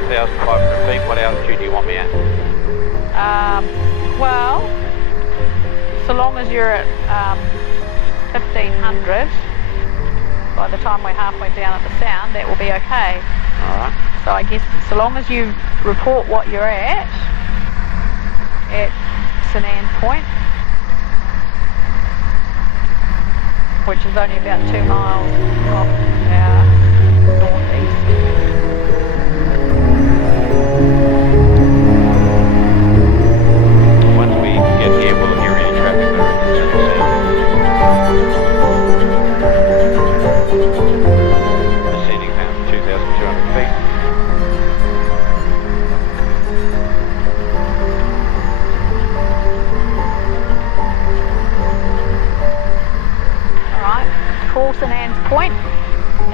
2,500 feet. What altitude do you want me at? Well, so long as you're at 1,500, by the time we're halfway down at the Sound, that will be okay. Alright. So I guess so long as you report what you're at St Anne's Point, which is only about 2 miles off our northeast. Once we get here, we'll hear any traffic directions in the Sound. Descending down 2,200 feet. St Anne's Point,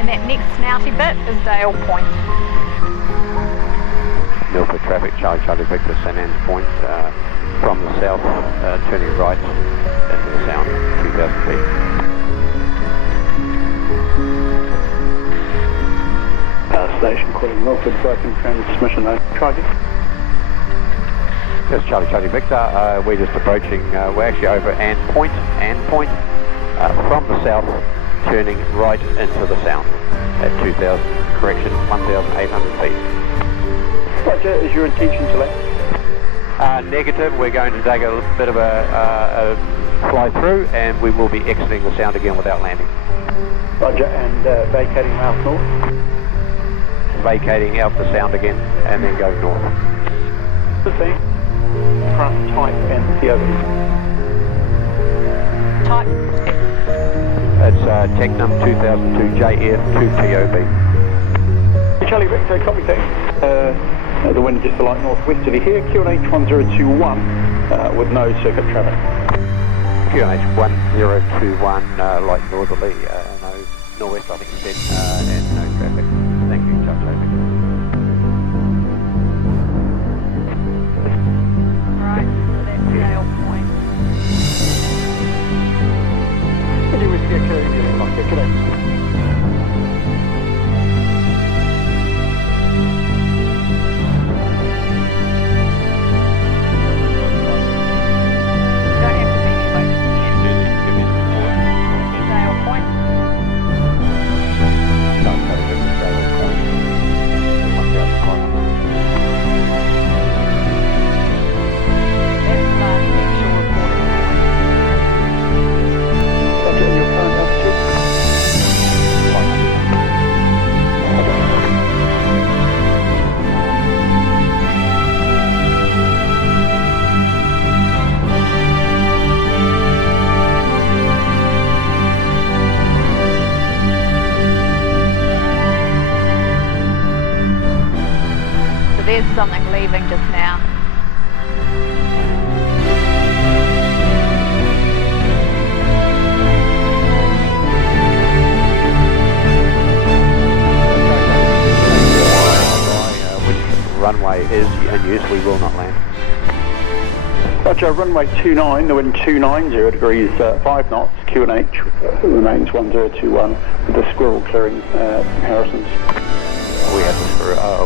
and that next snouty bit is Dale Point. Milford traffic, Charlie Victor, St Anne's Point, from the south, turning right into the Sound, 2,000 feet. Station calling Milford, broken transmission, try again. Yes, Charlie Victor, we're just approaching, we're actually over Anne Point, from the south, turning right into the Sound at 2,000, correction, 1,800 feet. Roger, is your intention to land? Negative, we're going to take a bit of a fly through and we will be exiting the Sound again without landing. Roger, and vacating mouth north? Vacating out the Sound again and then go north. 15, front type and POV. Type. It's Tecnam 2002 JF2POB. Charlie Victor, copy that. The wind just a light northwesterly here, QNH 1021 with no circuit traffic. QNH 1021 light northerly, no northwest I think you said, and no traffic. Thank you, Charlie Victor. Right, so that's Dale Point. There's something leaving just now. Which runway is in use, we will not land. Roger, runway 29, the wind 290 degrees, 5 knots, QNH remains 1021 with the squirrel clearing Harrison's.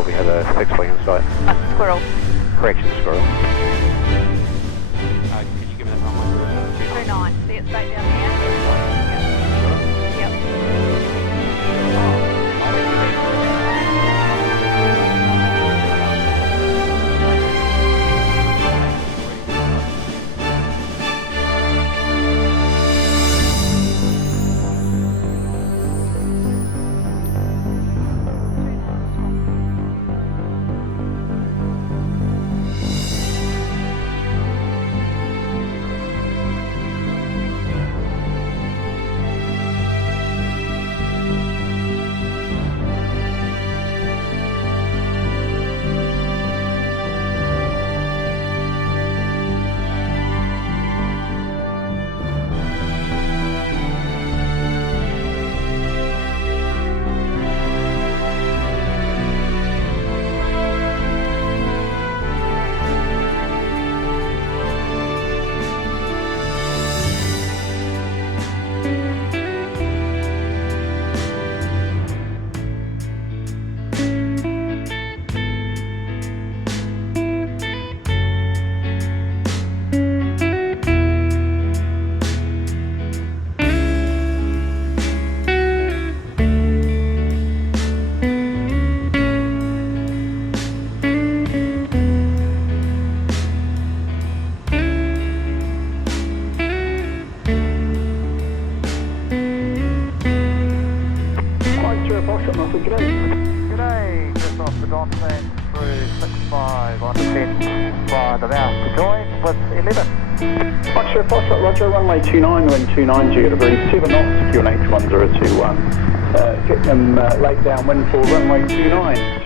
We had a fixed wing in sight. Squirrel. Correction, squirrel. Could you give me that runway? 29. See it straight down here? Yep. Foxtrot, Milford, g'day. G'day, just off the Don Stand through 65 on descent by the mouth to join with 11. Foxtrot, Roger, runway 29, wind 290 at a breeze, 7 knots, QNH 1021. Tecnam laid down wind for runway 29.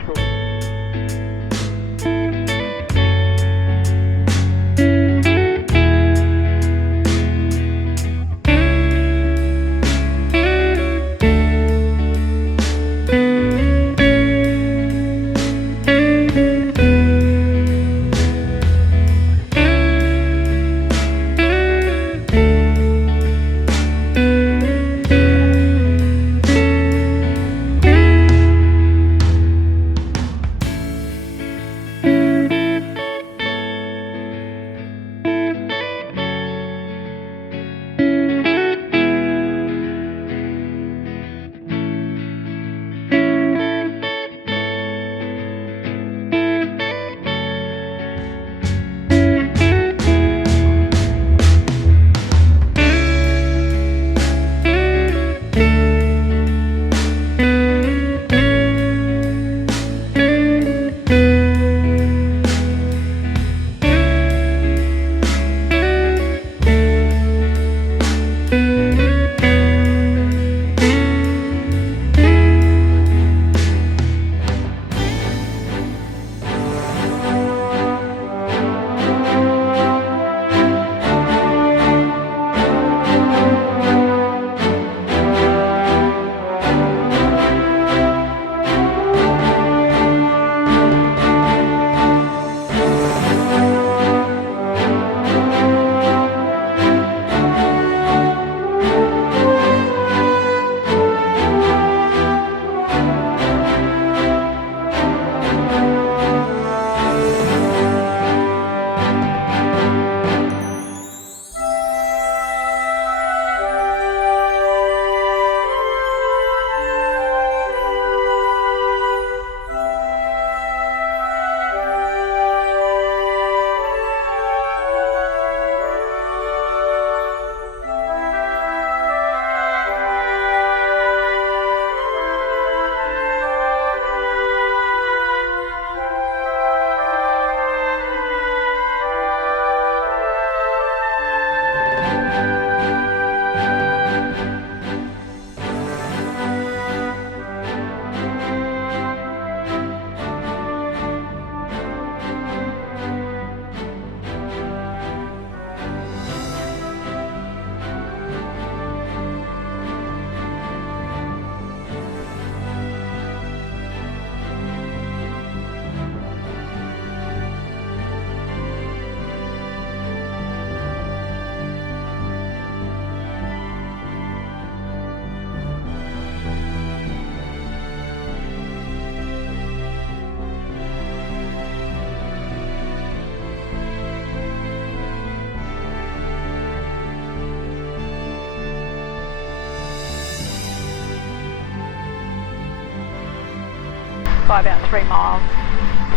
By about 3 miles.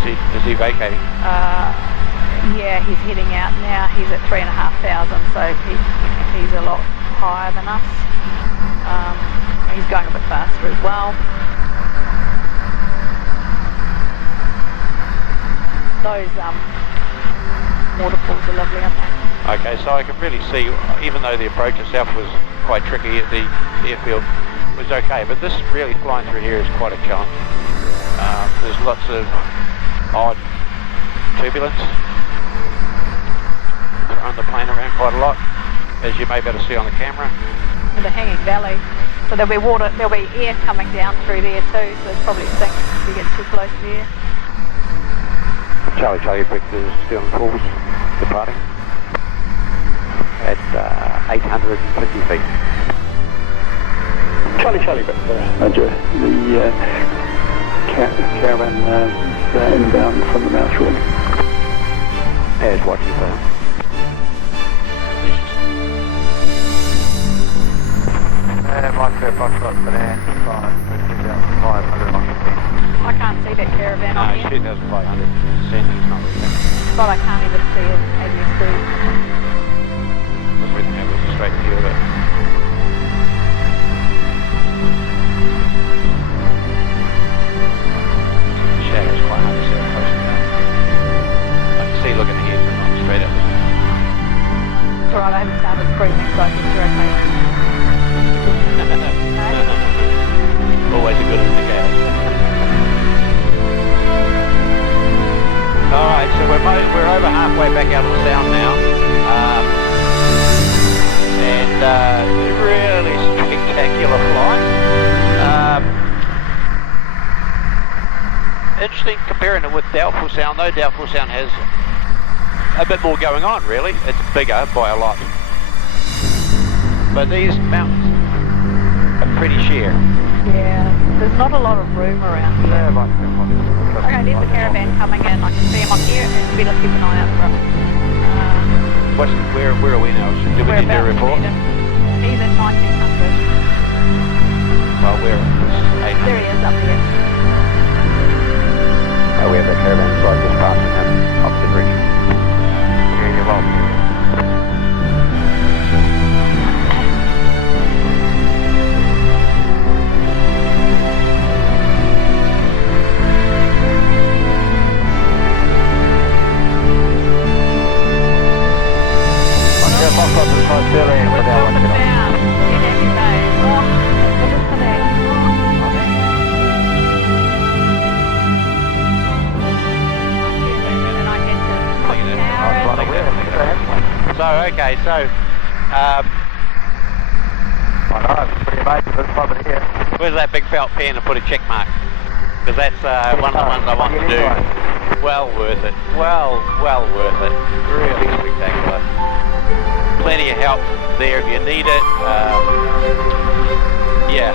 Is he vacating? Yeah, he's heading out now. He's at 3,500, so he's a lot higher than us. He's going a bit faster as well. Those waterfalls are lovely, aren't they? Okay, so I can really see, even though the approach itself was quite tricky, the airfield was okay, but this really flying through here is quite a challenge. There's lots of odd turbulence, throwing the plane around quite a lot, as you may be able to see on the camera. With a hanging valley, so there'll be water, there'll be air coming down through there too, so it's probably sink if you get too close to the air. Charlie Victor still in falls, departing at 850 feet. Charlie Victor, Roger. The caravan inbound from the mouth wind. As watching for him. Micro Foxtrot Banana 2,500 on the feet. I can't see that caravan on No, here. 2,500. Descending is not really. But I can't even see it as you speak. We can have a straight view of it. good indicator. Alright, so we're over halfway back out of the sound now. Really spectacular flight. Interesting comparing it with Doubtful Sound, though. Doubtful Sound has a bit more going on, really. It's bigger by a lot. But these mountains are pretty sheer. Yeah, there's not a lot of room around here. Yeah, right. Okay, there's a caravan coming in. I can see him up here, and better keep an eye out for him. Where are we now? Do we need to report? He's at 1900. Well, we're at 800. There he is up there. We have the caravan slide just passing him up the bridge. Yeah, you're welcome. I've got the front building for that one. Down in Epping Bay. Oh, what is for that? And I had to put power in. So, I know, it's pretty amazing this time of the year. where's that big felt pen and put a check mark? Because that's one of the ones I want to do. Well worth it. Well worth it. Really spectacular. Plenty of help there if you need it. Yeah.